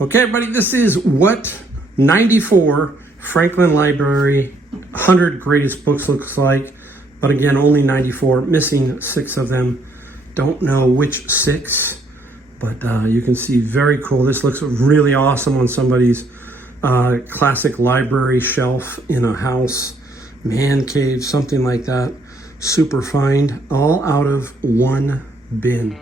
Okay, everybody, this is what 94 Franklin Library 100 greatest books looks like. But again, only 94, missing 6 of them. Don't know which 6, but you can see very cool. This looks really awesome on somebody's classic library shelf in a house, man cave, something like that. Super find, all out of one bin.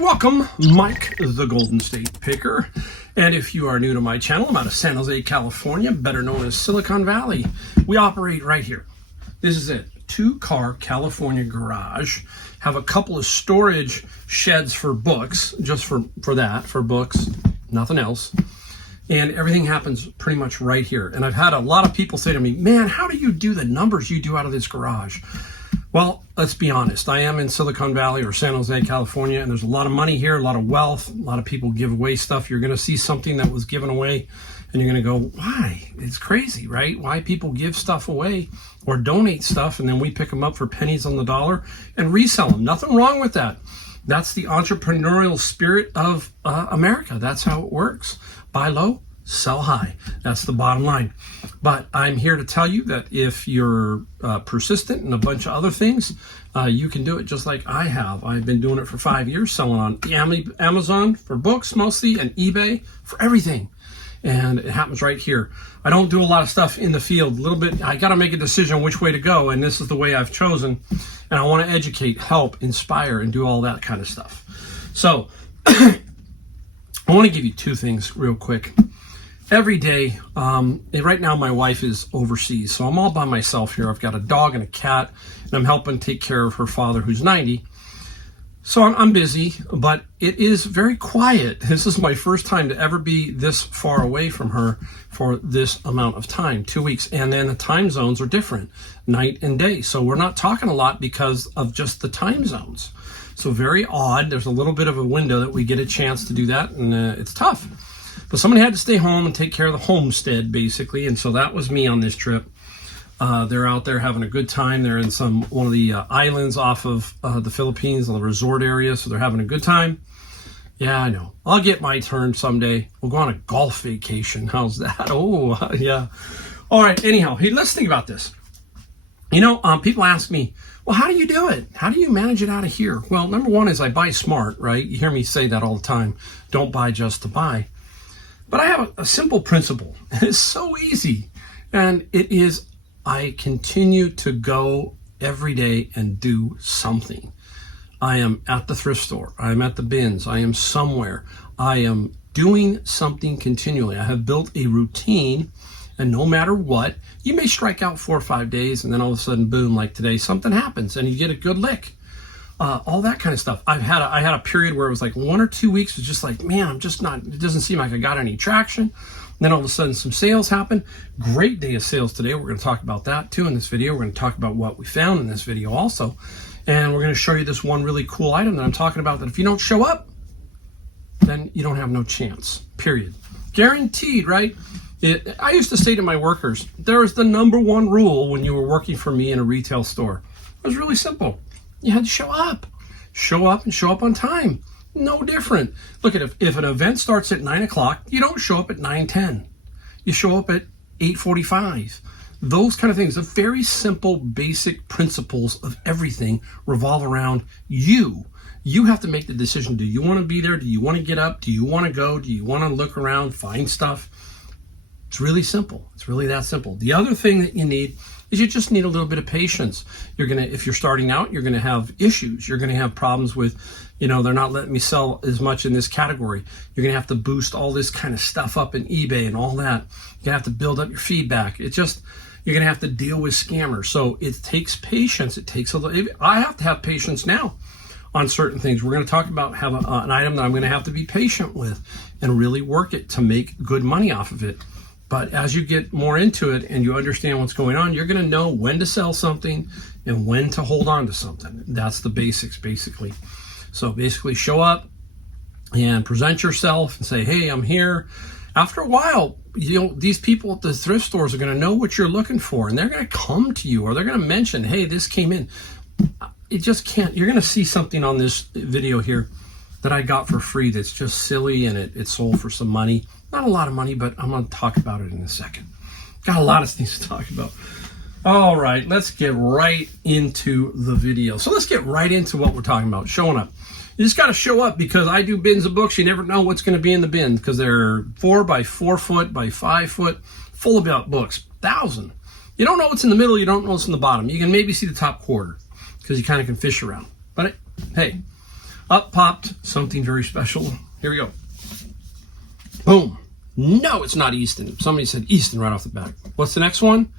Welcome, Mike the Golden State Picker. And if you are new to my channel, I'm out of San Jose, California, better known as Silicon Valley. We operate right here. This is it. 2-car California garage. Have a couple of storage sheds for books, just for books, nothing else. And everything happens pretty much right here. And I've had a lot of people say to me, man, how do you do the numbers you do out of this garage? Well, let's be honest. I am in Silicon Valley or San Jose, California, and there's a lot of money here, a lot of wealth, a lot of people give away stuff. You're going to see something that was given away, and you're going to go, why? It's crazy, right? Why people give stuff away or donate stuff, and then we pick them up for pennies on the dollar and resell them. Nothing wrong with that. That's the entrepreneurial spirit of America. That's how it works. Buy low, sell high. That's the bottom line. But I'm here to tell you that if you're persistent and a bunch of other things, you can do it just like I have. I've been doing it for 5 years, selling on Amazon for books mostly and eBay for everything. And it happens right here. I don't do a lot of stuff in the field. A little bit, I got to make a decision which way to go, and this is the way I've chosen. And I want to educate, help, inspire, and do all that kind of stuff. So I want to give you 2 things real quick. Every day, right now my wife is overseas, so I'm all by myself here. I've got a dog and a cat, and I'm helping take care of her father who's 90. So I'm busy, but it is very quiet. This is my first time to ever be this far away from her for this amount of time, 2 weeks. And then the time zones are different, night and day. So we're not talking a lot because of just the time zones. So very odd. There's a little bit of a window that we get a chance to do that, and it's tough. But somebody had to stay home and take care of the homestead, basically, and so that was me on this trip. They're out there having a good time. They're in one of the islands off of the Philippines, on the resort area, so they're having a good time. Yeah, I know. I'll get my turn someday. We'll go on a golf vacation. How's that? Oh, yeah. All right, anyhow, hey, let's think about this. You know, people ask me, well, how do you do it? How do you manage it out of here? Well, number one is I buy smart, right? You hear me say that all the time. Don't buy just to buy. But I have a simple principle. It's so easy. And it is, I continue to go every day and do something. I am at the thrift store. I am at the bins. I am somewhere. I am doing something continually. I have built a routine, and no matter what, you may strike out 4 or 5 days, and then all of a sudden, boom, like today, something happens, and you get a good lick. All that kind of stuff. I had a period where it was like 1 or 2 weeks was just like, man, I'm just not, it doesn't seem like I got any traction. And then all of a sudden some sales happen. Great day of sales today. We're going to talk about that too in this video. We're going to talk about what we found in this video also. And we're going to show you this one really cool item that I'm talking about, that if you don't show up, then you don't have no chance, period. Guaranteed, right? I used to say to my workers, there is the number 1 rule when you were working for me in a retail store. It was really simple. You had to show up. Show up and show up on time. No different. Look, if an event starts at 9 o'clock, you don't show up at 9:10. You show up at 8:45. Those kind of things. The very simple, basic principles of everything revolve around you. You have to make the decision. Do you want to be there? Do you want to get up? Do you want to go? Do you want to look around, find stuff? It's really simple. It's really that simple. The other thing that you need is you just need a little bit of patience. If you're starting out, you're gonna have issues. You're gonna have problems with, they're not letting me sell as much in this category. You're gonna have to boost all this kind of stuff up in eBay and all that. You're gonna have to build up your feedback. You're gonna have to deal with scammers. So it takes patience. I have to have patience now on certain things. We're gonna talk about an item that I'm gonna have to be patient with and really work it to make good money off of it. But as you get more into it and you understand what's going on, you're going to know when to sell something and when to hold on to something. That's the basics, basically. So basically show up and present yourself and say, hey, I'm here. after a while, these people at the thrift stores are going to know what you're looking for, and they're going to come to you, or they're going to mention, hey, this came in. It just can't. You're going to see something on this video here that I got for free that's just silly, and it sold for some money. Not a lot of money, but I'm going to talk about it in a second. Got a lot of things to talk about. All right, let's get right into the video. So let's get right into what we're talking about, showing up. You just got to show up, because I do bins of books. You never know what's going to be in the bin, because they're 4 by 4 foot by 5 foot, full of books, 1,000. You don't know what's in the middle. You don't know what's in the bottom. You can maybe see the top quarter, because you kind of can fish around. But hey, up popped something very special. Here we go. Boom. No, it's not Easton. Somebody said Easton right off the bat. What's the next one?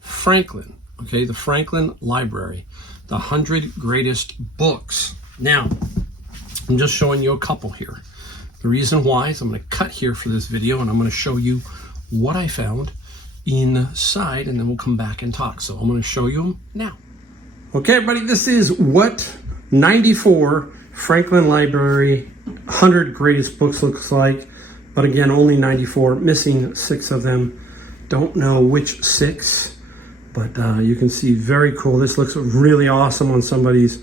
Franklin. Okay, the Franklin Library. The 100 Greatest Books. Now, I'm just showing you a couple here. The reason why is I'm going to cut here for this video, and I'm going to show you what I found inside, and then we'll come back and talk. So I'm going to show you them now. Okay, everybody, this is what 94 Franklin Library 100 Greatest Books looks like. But again, only 94, missing 6 of them. Don't know which 6, but you can see, very cool. This looks really awesome on somebody's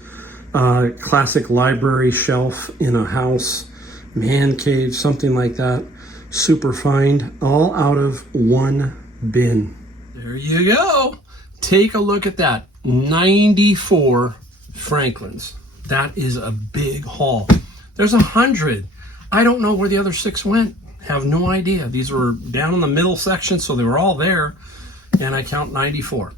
classic library shelf in a house, man cave, something like that. Super find, all out of one bin. There you go. Take a look at that. 94 Franklins. That is a big haul. There's 100. I don't know where the other 6 went. Have no idea. These were down in the middle section, so they were all there, and I count 94.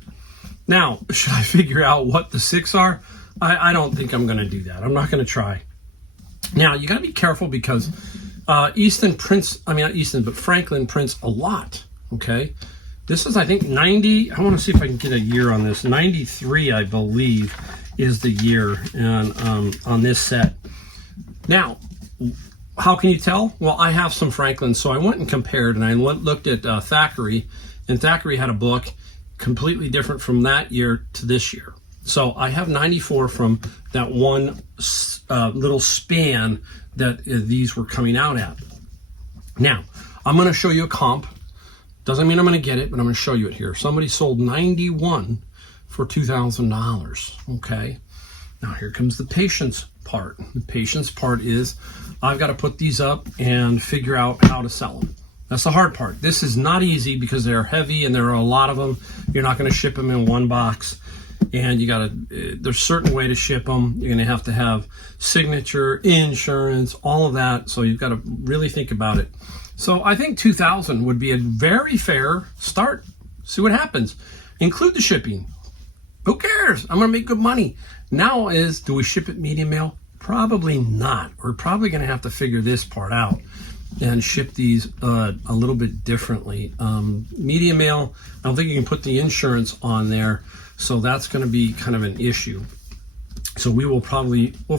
Now, should I figure out what the 6 are? I don't think I'm going to do that. I'm not going to try. Now, you got to be careful, because Easton prints, I mean, not Easton, but Franklin prints a lot, okay? This is, I think, 90. I want to see if I can get a year on this. 93, I believe, is the year on this set. Now, how can you tell? Well, I have some Franklins, so I went and compared, and I looked at Thackeray, and Thackeray had a book completely different from that year to this year. So I have 94 from that one little span that these were coming out at. Now, I'm going to show you a comp. Doesn't mean I'm going to get it, but I'm going to show you it here. Somebody sold 91 for $2,000, okay? Now, here comes the patience part. The patience part is I've got to put these up and figure out how to sell them. That's the hard part. This is not easy, because they're heavy and there are a lot of them. You're not going to ship them in one box, and you got to, there's a certain way to ship them. You're going to have signature, insurance, all of that. So you've got to really think about it. So I think 2,000 would be a very fair start. See what happens. Include the shipping. Who cares? I'm going to make good money. Now do we ship it medium mail? Probably not. We're probably going to have to figure this part out and ship these a little bit differently. Medium mail, I don't think you can put the insurance on there, so that's going to be kind of an issue. So we'll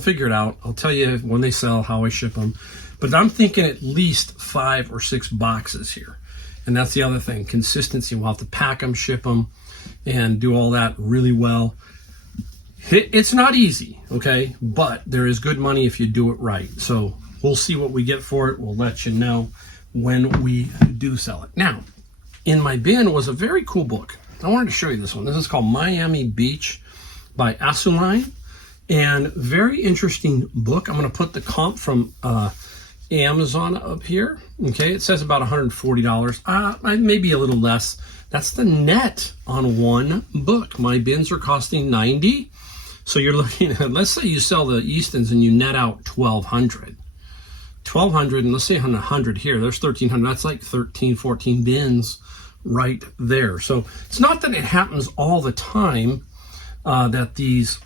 figure it out. I'll tell you when they sell, how I ship them. But I'm thinking at least 5 or 6 boxes here. And that's the other thing, consistency. We'll have to pack them, ship them, and do all that really well. It's not easy, okay? But there is good money if you do it right. So we'll see what we get for it. We'll let you know when we do sell it. Now, in my bin was a very cool book. I wanted to show you this one. This is called Miami Beach by Asuline. And very interesting book. I'm going to put the comp from Amazon up here. Okay, it says about $140. Maybe a little less. That's the net on one book. My bins are costing $90. So you're looking at, let's say you sell the Eastons and you net out $1,200. $1,200, and let's say 100 here. There's 1,300. That's like 13, 14 bins right there. So it's not that it happens all the time that these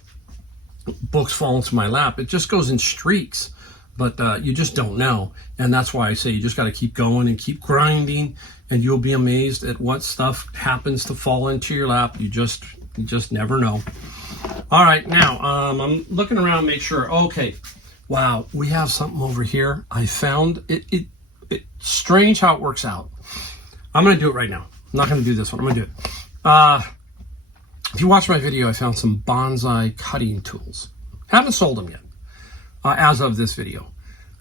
books fall into my lap. It just goes in streaks. But you just don't know. And that's why I say you just got to keep going and keep grinding, and you'll be amazed at what stuff happens to fall into your lap. You just never know. All right, now I'm looking around, make sure. Okay, wow, we have something over here. I found it. It's strange how it works out. I'm going to do it right now. I'm not going to do this one. I'm going to do it. If you watch my video, I found some bonsai cutting tools. Haven't sold them yet. As of this video.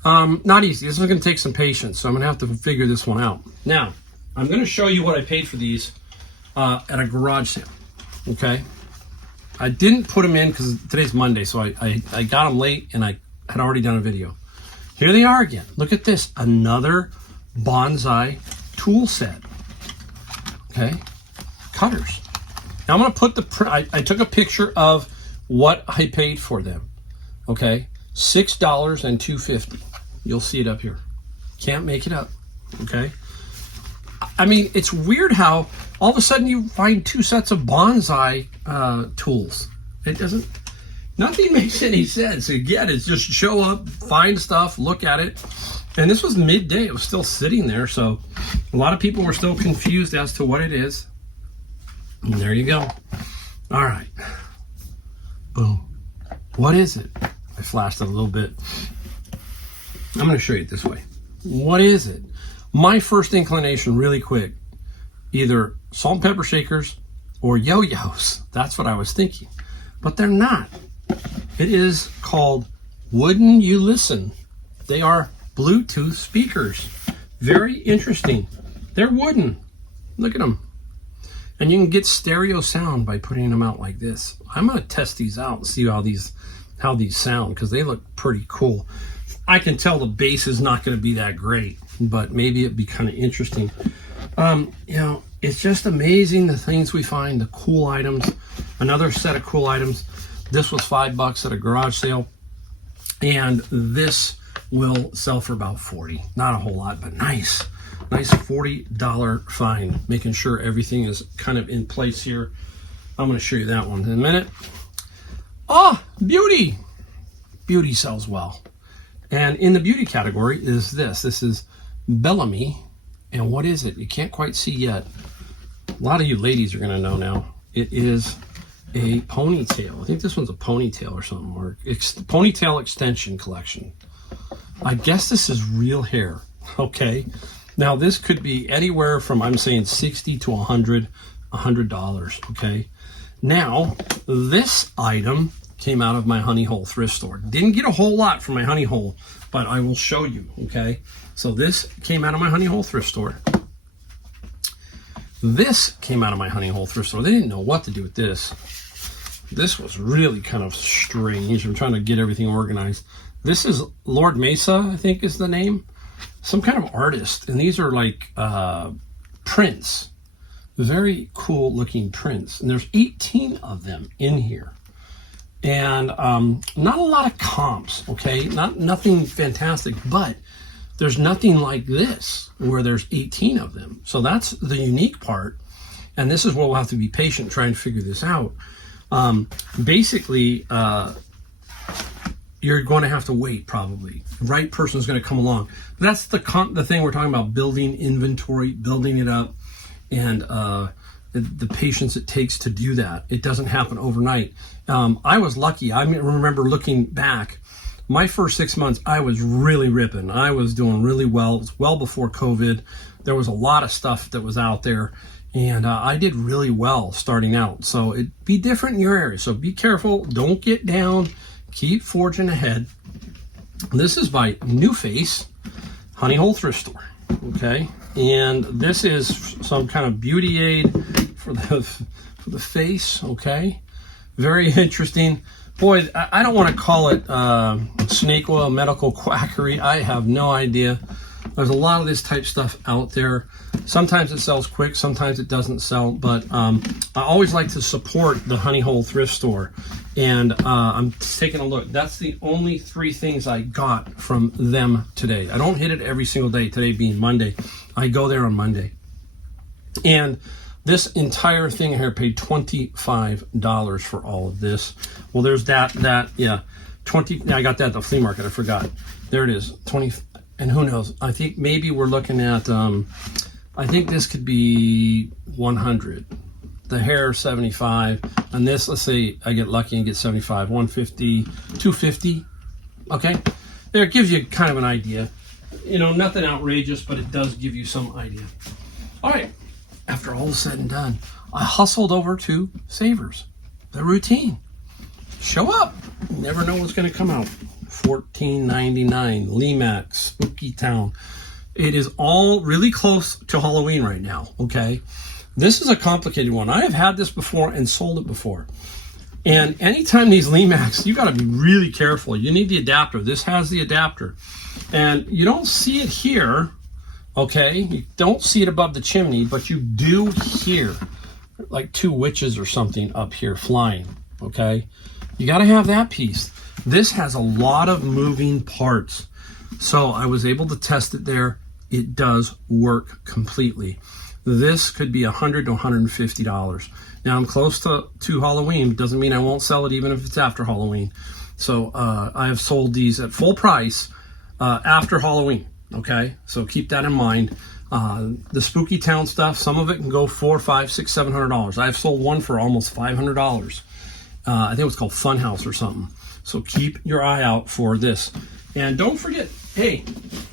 Not easy. This is going to take some patience, so I'm going to have to figure this one out. Now, I'm going to show you what I paid for these at a garage sale, okay? I didn't put them in because today's Monday, so I got them late and I had already done a video. Here they are again. Look at this, another Bonsai tool set, okay? Cutters. Now I'm going to put I took a picture of what I paid for them, okay? $6 and $2.50. You'll see it up here. Can't make it up, okay? I mean, it's weird how all of a sudden you find two sets of Bonsai tools. It doesn't, nothing makes any sense. Again, it's just show up, find stuff, look at it. And this was midday. It was still sitting there. So a lot of people were still confused as to what it is. And there you go. All right. Boom. What is it? I flashed it a little bit. I'm going to show you it this way. What is it? My first inclination, really quick, either salt and pepper shakers or yo-yos. That's what I was thinking. But they're not. It is called Wouldn't You Listen? They are Bluetooth speakers. Very interesting. They're wooden. Look at them. And you can get stereo sound by putting them out like this. I'm going to test these out and see how these sound, because they look pretty cool. I can tell the bass is not going to be that great, but maybe it'd be kind of interesting. You know, it's just amazing the things we find, the cool items. Another set of cool items. This was $5 at a garage sale, and this will sell for about $40. Not a whole lot, but nice $40 find. Making sure everything is kind of in place here. I'm going to show you that one in a minute. Oh, beauty. Beauty sells well. And in the beauty category is this. This is Bellamy. And what is it? You can't quite see yet. A lot of you ladies are going to know now. It is a ponytail. I think this one's a ponytail or something. Or ponytail extension collection. I guess this is real hair. Okay. Now this could be anywhere from, I'm saying, $60 to $100. Okay. Now this item came out of my honey hole thrift store. Didn't get a whole lot from my honey hole, but I will show you, okay? So this came out of my honey hole thrift store. This came out of my honey hole thrift store. They didn't know what to do with this. This was really kind of strange. I'm trying to get everything organized. This is Lord Mesa, I think is the name. Some kind of artist. And these are like prints. Very cool looking prints. And there's 18 of them in here. And not a lot of comps, okay? Nothing fantastic, but there's nothing like this where there's 18 of them. So that's the unique part. And this is where we'll have to be patient trying to figure this out. Basically, you're going to have to wait probably. The right person is going to come along. But that's the thing we're talking about, building inventory, building it up, and the patience it takes to do that. It doesn't happen overnight. I was lucky. I remember looking back, my first 6 months, I was really ripping. I was doing really well. It was well before COVID. There was a lot of stuff that was out there, and I did really well starting out. So it'd be different in your area. So be careful. Don't get down. Keep forging ahead. This is by New Face, Honey Hole Thrift Store. Okay, and this is some kind of beauty aid for the face. Okay, very interesting. Boy, I don't want to call it snake oil medical quackery. I have no idea. There's a lot of this type stuff out there. Sometimes it sells quick, sometimes it doesn't sell, but I always like to support the Honey Hole Thrift Store. And I'm taking a look. That's the only 3 things I got from them today. I don't hit it every single day, today being Monday. I go there on Monday. And this entire thing here paid $25 for all of this. Well, there's yeah, 20. I got that at the flea market. I forgot. There it is, 20. And who knows? I think maybe we're looking at. I think this could be 100. The hair 75, and this, let's say I get lucky and get 75, 150, 250. Okay, there, it gives you kind of an idea. You know, nothing outrageous, but it does give you some idea. All right, after all is said and done, I hustled over to Savers. The routine. Show up. You never know what's going to come out. $14.99. Lemax, Spooky Town. It is all really close to Halloween right now, okay? This is a complicated one. I have had this before and sold it before. And anytime these Lemax, you got to be really careful. You need the adapter. This has the adapter. And you don't see it here, okay? You don't see it above the chimney, but you do hear like two witches or something up here flying, okay? You got to have that piece. This has a lot of moving parts. So I was able to test it there. It does work completely. This could be $100 to $150. Now I'm close to Halloween. Doesn't mean I won't sell it even if it's after Halloween. So I have sold these at full price after Halloween. Okay, so keep that in mind. The Spooky Town stuff, some of it can go $400, $500, $600, $700. I've sold one for almost $500. I think it was called Funhouse or something. So keep your eye out for this. And don't forget, hey,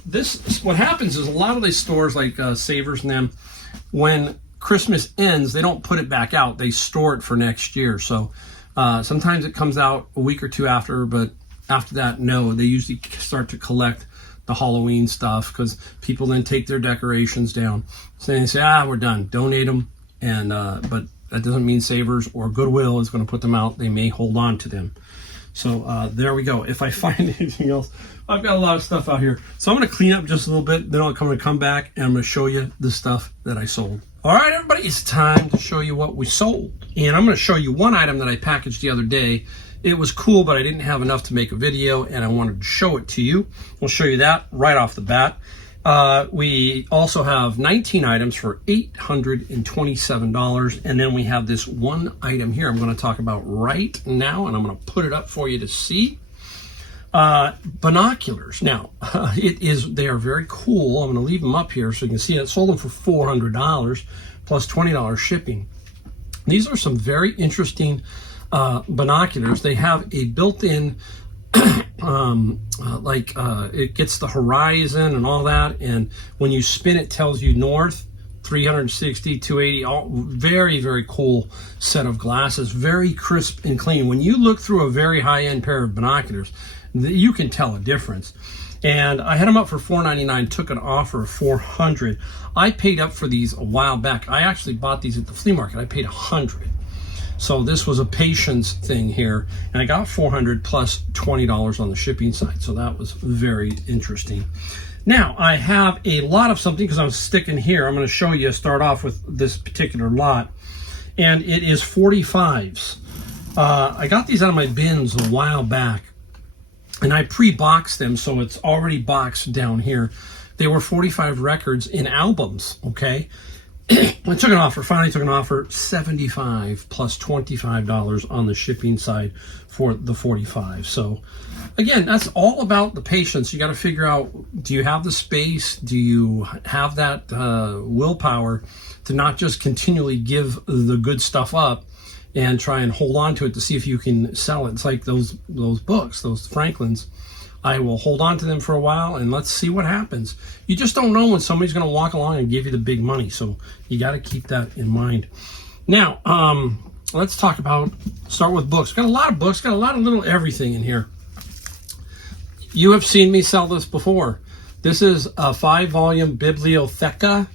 this, what happens is a lot of these stores like Savers and them, when Christmas ends, they don't put it back out. They store it for next year. So sometimes it comes out a week or two after, but after that, no, they usually start to collect the Halloween stuff because people then take their decorations down. So they say, we're done, donate them. And but that doesn't mean Savers or Goodwill is going to put them out. They may hold on to them. So there we go. If I find anything else, I've got a lot of stuff out here. So I'm going to clean up just a little bit. Then I'm going to come back and I'm going to show you the stuff that I sold. All right, everybody, it's time to show you what we sold. And I'm going to show you one item that I packaged the other day. It was cool, but I didn't have enough to make a video, and I wanted to show it to you. We'll show you that right off the bat. We also have 19 items for $827, and then we have this one item here I'm going to talk about right now, and I'm going to put it up for you to see. Binoculars. Now, they are very cool. I'm going to leave them up here so you can see it. Sold them for $400 plus $20 shipping. These are some very interesting binoculars. They have a built-in it gets the horizon and all that, and when you spin it tells you north, 360, 280, all very, very cool set of glasses, very crisp and clean. When you look through a very high-end pair of binoculars, you can tell a difference. And I had them up for $499, took an offer of $400. I paid up for these a while back. I actually bought these at the flea market. I paid $100. So this was a patience thing here, and I got $400 plus $20 on the shipping side. So that was very interesting. Now I have a lot of something because I'm sticking here. I'm going to show you, start off with this particular lot, and it is 45s. I got these out of my bins a while back, and I pre-boxed them, so it's already boxed down here. They were 45 records in albums, okay? I took an offer, finally took an offer, $75 plus $25 on the shipping side for the 45. So again, that's all about the patience. You got to figure out, do you have the space? Do you have that willpower to not just continually give the good stuff up and try and hold on to it to see if you can sell it? It's like those books, those Franklins. I will hold on to them for a while and let's see what happens. You just don't know when somebody's going to walk along and give you the big money, so you got to keep that in mind. Now, let's start with books. Got a lot of books, got a lot of little everything in here. You have seen me sell this before. This is a 5-volume bibliotheca,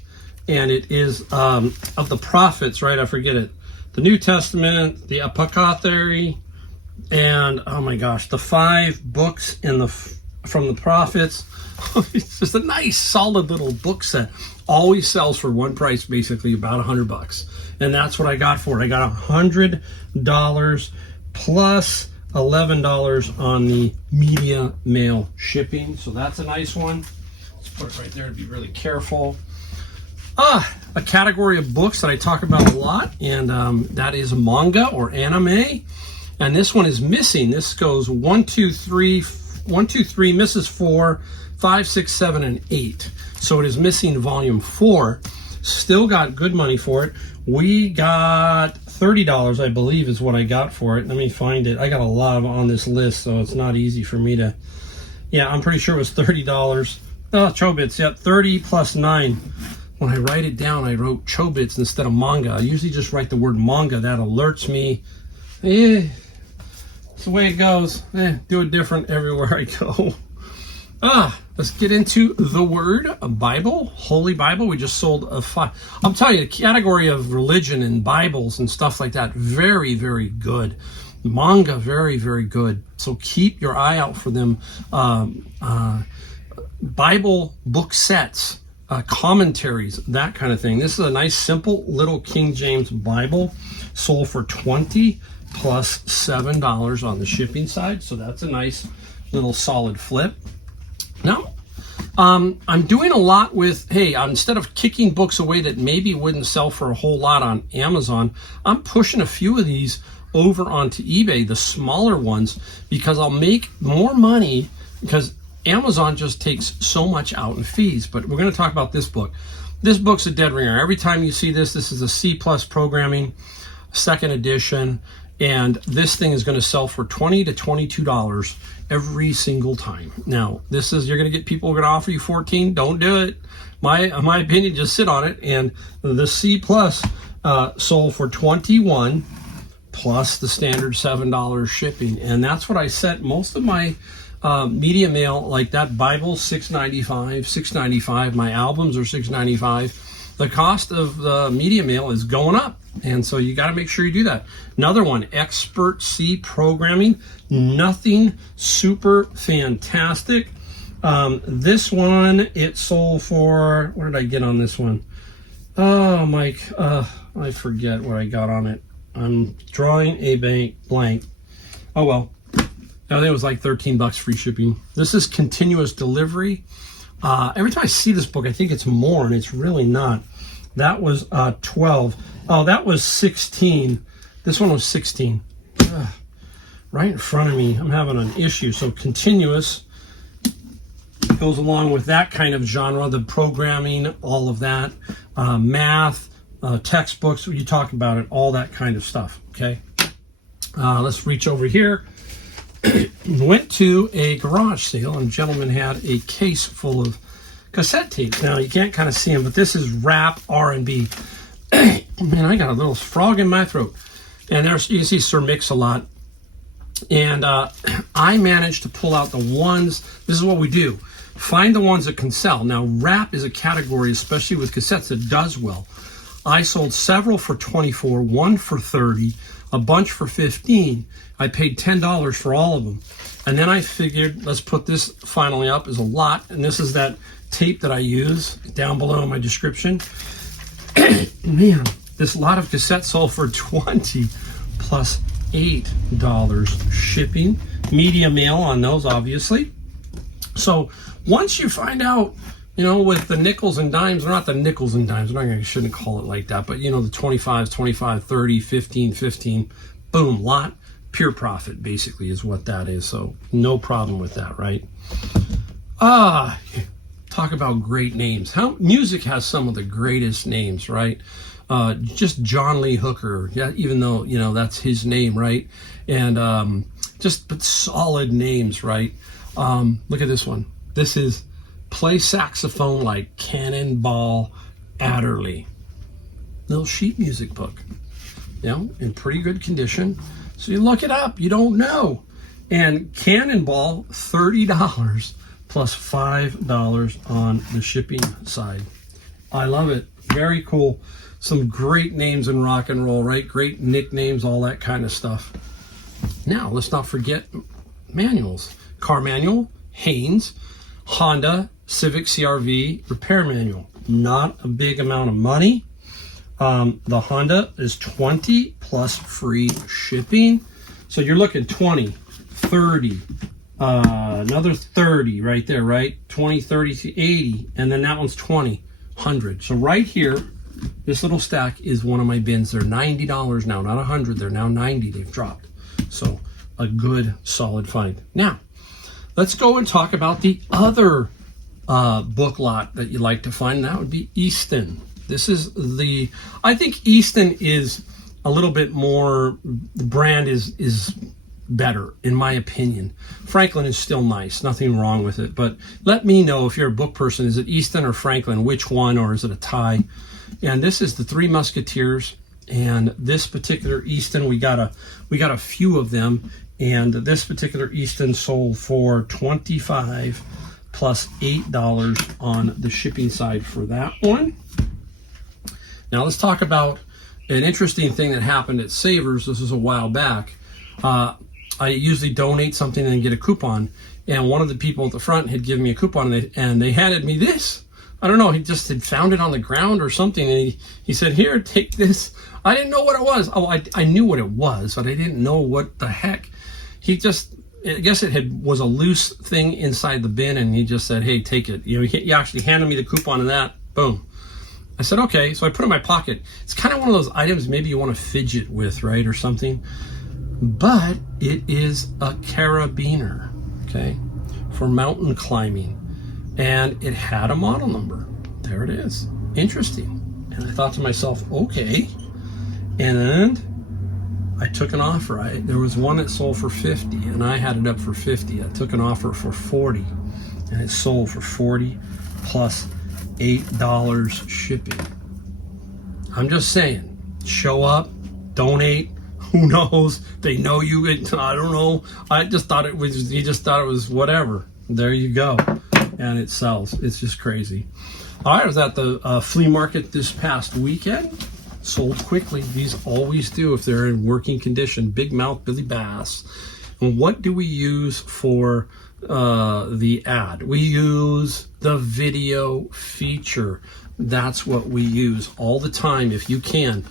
and it is of the prophets, right? I forget it. The New Testament, the Apocalypse, and oh my gosh, the 5 books from the prophets. It's just a nice solid little book set. Always sells for one price, basically about $100, and that's what I got for it. I got $100 plus $11 on the media mail shipping, so that's a nice one. Let's put it right there to be really careful. A category of books that I talk about a lot, and that is manga or anime. And this one is missing. This goes 1, 2, 3, misses 4, 5, 6, 7, and 8. So it is missing volume 4. Still got good money for it. We got $30, I believe, is what I got for it. Let me find it. I got a lot on this list, so it's not easy for me to. Yeah, I'm pretty sure it was $30. Oh, Chobits, yeah, 30 plus 9. When I write it down, I wrote Chobits instead of manga. I usually just write the word manga. That alerts me. It's the way it goes. Do it different everywhere I go. Let's get into the Word, a Bible, Holy Bible. We just sold a I'm telling you, the category of religion and Bibles and stuff like that, very, very good. Manga, very, very good. So keep your eye out for them. Bible book sets, commentaries, that kind of thing. This is a nice, simple little King James Bible, sold for $20 plus $7 on the shipping side. So that's a nice little solid flip. Now, I'm doing a lot with, instead of kicking books away that maybe wouldn't sell for a whole lot on Amazon, I'm pushing a few of these over onto eBay, the smaller ones, because I'll make more money because Amazon just takes so much out in fees. But we're going to talk about this book. This book's a dead ringer. Every time you see this is a C+ programming, second edition, and this thing is going to sell for $20 to $22 every single time. Now, you're going to get people who are going to offer you $14. Don't do it. My opinion, just sit on it. And the C+ sold for $21 plus the standard $7 shipping. And that's what I set most of my media mail, like that Bible, $6.95. My albums are $6.95. The cost of the media mail is going up, and so you got to make sure you do that. Another one, Expert C programming, nothing super fantastic. This one, it sold for, what did I get on this one? Oh, Mike, I forget what I got on it. I'm drawing a blank. Oh well. I think it was like $13 free shipping. This is continuous delivery. Every time I see this book, I think it's more, and it's really not. That was 12. Oh, that was 16. This one was 16. Right in front of me. I'm having an issue. So continuous goes along with that kind of genre, the programming, all of that, math, textbooks. You talk about it, all that kind of stuff. Okay. Let's reach over here. Went to a garage sale, and a gentleman had a case full of cassette tapes. Now, you can't kind of see them, but this is rap, R&B. Man, I got a little frog in my throat. And there's, you can see Sir Mix-a-Lot. And I managed to pull out the ones, this is what we do. Find the ones that can sell. Now, rap is a category, especially with cassettes, that does well. I sold several for $24, one for $30, a bunch for $15. I paid $10 for all of them. And then I figured, let's put this finally up as a lot. And this is that tape that I use down below in my description. Man, this lot of cassettes sold for $20 plus $8 shipping. Media mail on those, obviously. So once you find out, with the nickels and dimes, or not the nickels and dimes, I shouldn't call it like that, but the 25s, 25, 30, 15, 15, boom, lot, pure profit basically is what that is. So no problem with that, right? Talk about great names. How music has some of the greatest names, right? Just John Lee Hooker, yeah, even though, that's his name, right? And but solid names, right? Look at this one. This is Play Saxophone Like Cannonball Adderley. Little sheet music book, in pretty good condition. So you look it up, you don't know. And Cannonball, $30 plus $5 on the shipping side. I love it. Very cool. Some great names in rock and roll, right? Great nicknames, all that kind of stuff. Now, let's not forget manuals. Car manual, Haynes, Honda, Civic CRV, repair manual. Not a big amount of money. The Honda is $20 plus free shipping. So you're looking 20, 30, another 30 right there, right? 20, 30 to 80, and then that one's 20, 100. So right here, this little stack is one of my bins. They're $90 now, not 100. They're now 90. They've dropped. So a good, solid find. Now, let's go and talk about the other book lot that you like to find. And that would be Easton. This is I think Easton is a little bit more, the brand is better, in my opinion. Franklin is still nice, nothing wrong with it. But let me know if you're a book person, is it Easton or Franklin? Which one, or is it a tie? And this is the Three Musketeers. And this particular Easton, we got a few of them. And this particular Easton sold for $25 plus $8 on the shipping side for that one. Now let's talk about an interesting thing that happened at Savers. This was a while back. I usually donate something and get a coupon. And one of the people at the front had given me a coupon, and they handed me this. I don't know, he just had found it on the ground or something, and he said, here, take this. I didn't know what it was. Oh, I knew what it was, but I didn't know what the heck. I guess it was a loose thing inside the bin, and he just said, hey, take it. You know, he actually handed me the coupon and that, boom. I said, okay, so I put it in my pocket. It's kind of one of those items maybe you want to fidget with, right, or something. But it is a carabiner, okay, for mountain climbing. And it had a model number. There it is. Interesting. And I thought to myself, okay. And then I took an offer. There was one that sold for $50, and I had it up for $50. I took an offer for $40, and it sold for $40 plus $8 shipping. I'm just saying, show up, donate. Who knows? They know you. I don't know. I just thought it was. He just thought it was whatever. There you go. And it sells. It's just crazy. All right, I was at the flea market this past weekend. Sold quickly. These always do if they're in working condition. Big mouth Billy Bass. And what do we use for the ad? We use the video feature. That's what we use all the time. If you can,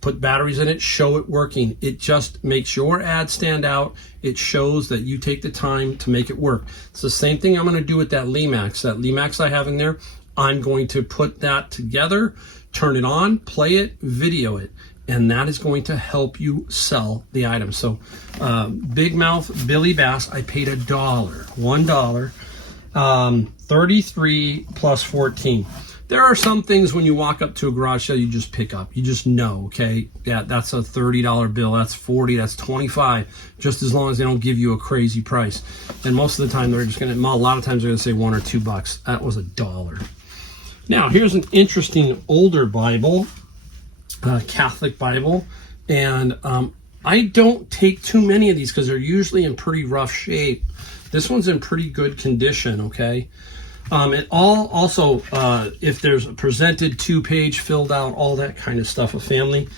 put batteries in it, show it working. It just makes your ad stand out. It shows that you take the time to make it work. It's the same thing I'm going to do with that Lemax. That Lemax I have in there, I'm going to put that together, turn it on, play it, video it, and that is going to help you sell the item. So Big Mouth Billy Bass, I paid $1, 33 plus 14. There are some things when you walk up to a garage sale you just pick up. You just know, okay, yeah, that's a $30 bill, that's $40, that's $25, just as long as they don't give you a crazy price. And most of the time they're just gonna, a lot of times they're gonna say $1 or $2. That was $1. Now here's an interesting older Bible, Catholic Bible, and I don't take too many of these because they're usually in pretty rough shape. This one's in pretty good condition, okay? It all also, if there's a presented 2-page filled out, all that kind of stuff, a family.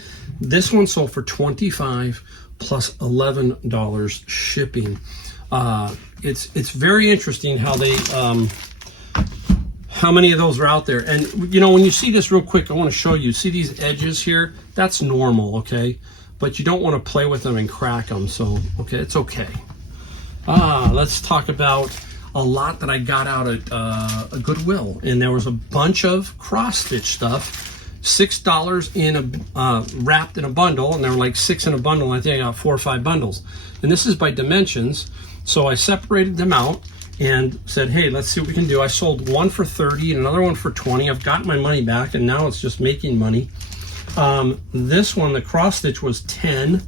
This one sold for $25 plus $11 shipping. It's very interesting how they, how many of those are out there. And you know, when you see this real quick, I want to show you. See these edges here? That's normal, okay? But you don't want to play with them and crack them. So, okay, it's okay. Let's talk about a lot that I got out at a Goodwill, and there was a bunch of cross stitch stuff, $6 in a wrapped in a bundle, and there were like 6 in a bundle, and I think I got 4 or 5 bundles. And this is by dimensions, so I separated them out and said, hey, let's see what we can do. I sold one for 30 and another one for 20. I've got my money back, and now it's just making money. This one, the cross stitch, was 10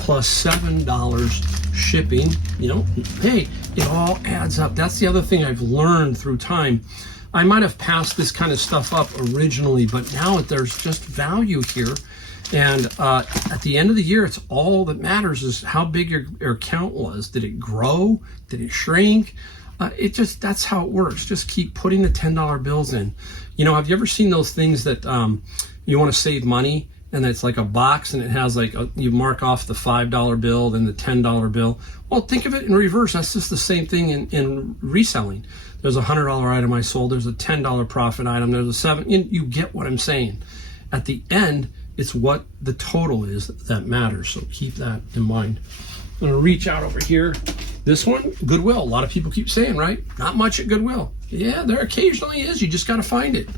plus $7 shipping. You know, hey, it all adds up. That's the other thing I've learned through time. I might have passed this kind of stuff up originally, but now there's just value here. And at the end of the year, it's all that matters is how big your account was. Did it grow? Did it shrink? That's how it works. Just keep putting the $10 bills in. You know, have you ever seen those things that you want to save money, and it's like a box, and it has like you mark off the $5 bill, then the $10 bill. Well, think of it in reverse. That's just the same thing in reselling. There's a $100 item I sold. There's a $10 profit item. There's a $7. You get what I'm saying. At the end, it's what the total is that matters. So keep that in mind. I'm going to reach out over here. This one, Goodwill. A lot of people keep saying, right? Not much at Goodwill. Yeah, there occasionally is. You just got to find it.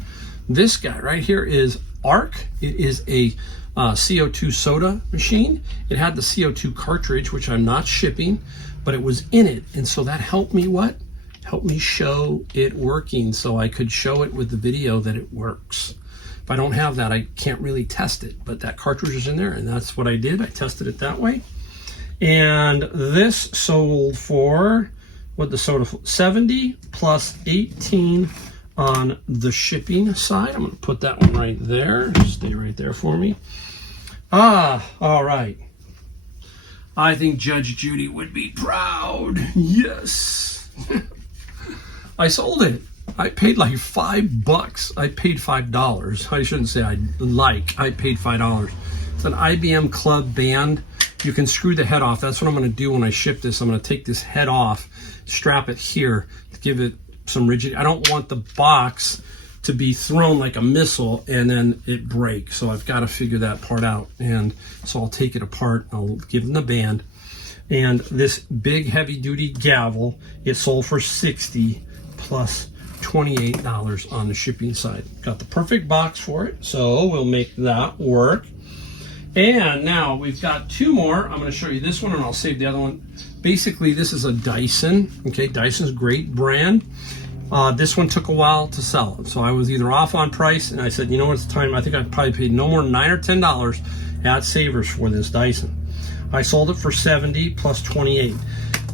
This guy right here is ARC. It is a CO2 soda machine. It had the CO2 cartridge, which I'm not shipping, but it was in it. And so that helped me what? Helped me show it working, so I could show it with the video that it works. If I don't have that, I can't really test it, but that cartridge is in there, and that's what I did. I tested it that way. And this sold for, what the soda, 70 plus 18 on the shipping side. I'm going to put that one right there. Stay right there for me. All right. I think Judge Judy would be proud. Yes. I sold it. I paid like $5. I paid $5. I shouldn't say I paid $5. It's an IBM Club band. You can screw the head off. That's what I'm going to do when I ship this. I'm going to take this head off, strap it here to give it some rigidity. I don't want the box to be thrown like a missile and then it breaks. So I've got to figure that part out. And so I'll take it apart. I'll give them the band. And this big heavy duty gavel, it sold for $60 plus $28 on the shipping side. Got the perfect box for it. So we'll make that work. And now we've got two more. I'm going to show you this one and I'll save the other one. Basically, this is a Dyson. Okay, Dyson's a great brand. This one took a while to sell. So I was either off on price and I said, you know what, it's time. I think I probably paid no more than $9 or $10 at Savers for this Dyson. I sold it for $70 plus $28.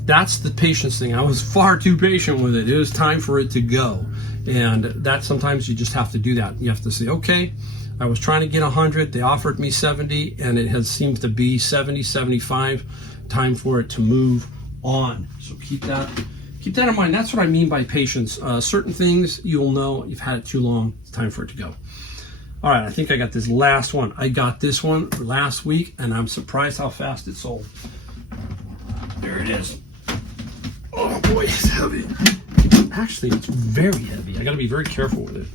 That's the patience thing. I was far too patient with it. It was time for it to go. And that sometimes you just have to do that. You have to say, okay, I was trying to get 100. They offered me 70 and it has seemed to be 70, 75. Time for it to move on. So keep that in mind. That's what I mean by patience. Certain things you'll know you've had it too long. It's time for it to go. All right, I think I got this last one. I got this one last week and I'm surprised how fast it sold. There it is. Oh boy, it's heavy. Actually, it's very heavy. I got to be very careful with it.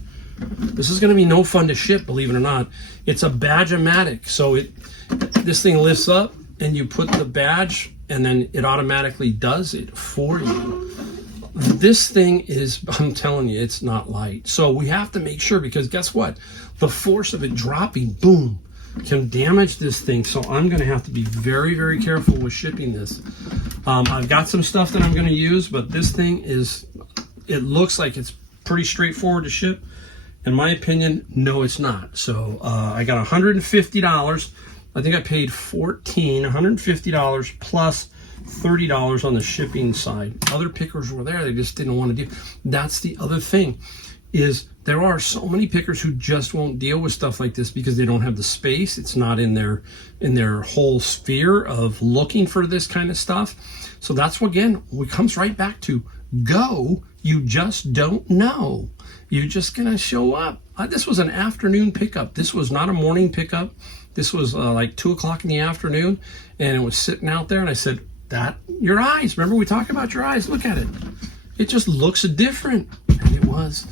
This is going to be no fun to ship, believe it or not. It's a Badge-O-Matic, so this thing lifts up and you put the badge and then it automatically does it for you. This thing is, I'm telling you, it's not light. So we have to make sure, because guess what? The force of it dropping, boom, can damage this thing. So I'm going to have to be very, very careful with shipping this. I've got some stuff that I'm going to use, but this thing it looks like it's pretty straightforward to ship. In my opinion, no, it's not. So I got $150. I think I paid $150 plus $30 on the shipping side. Other pickers were there. They just didn't want to deal. That's the other thing, is there are so many pickers who just won't deal with stuff like this because they don't have the space. It's not in their whole sphere of looking for this kind of stuff. So that's what, again, it comes right back to go. You just don't know. You're just going to show up. This was an afternoon pickup. This was not a morning pickup. This was like 2 o'clock in the afternoon, and it was sitting out there, and I said, your eyes. Remember we talked about your eyes? Look at it. It just looks different. And it was.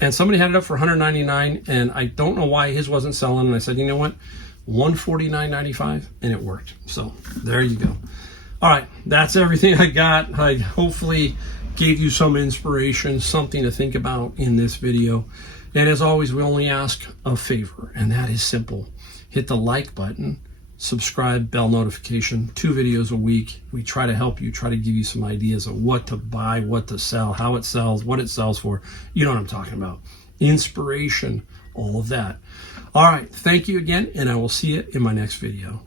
And somebody had it up for $199, and I don't know why his wasn't selling. And I said, you know what? $149.95, and it worked. So there you go. All right, that's everything I got. I hopefully gave you some inspiration, something to think about in this video. And as always, we only ask a favor, and that is simple. Hit the like button, subscribe, bell notification, 2 videos a week. We try to help you, try to give you some ideas of what to buy, what to sell, how it sells, what it sells for. You know what I'm talking about. Inspiration, all of that. All right, thank you again, and I will see you in my next video.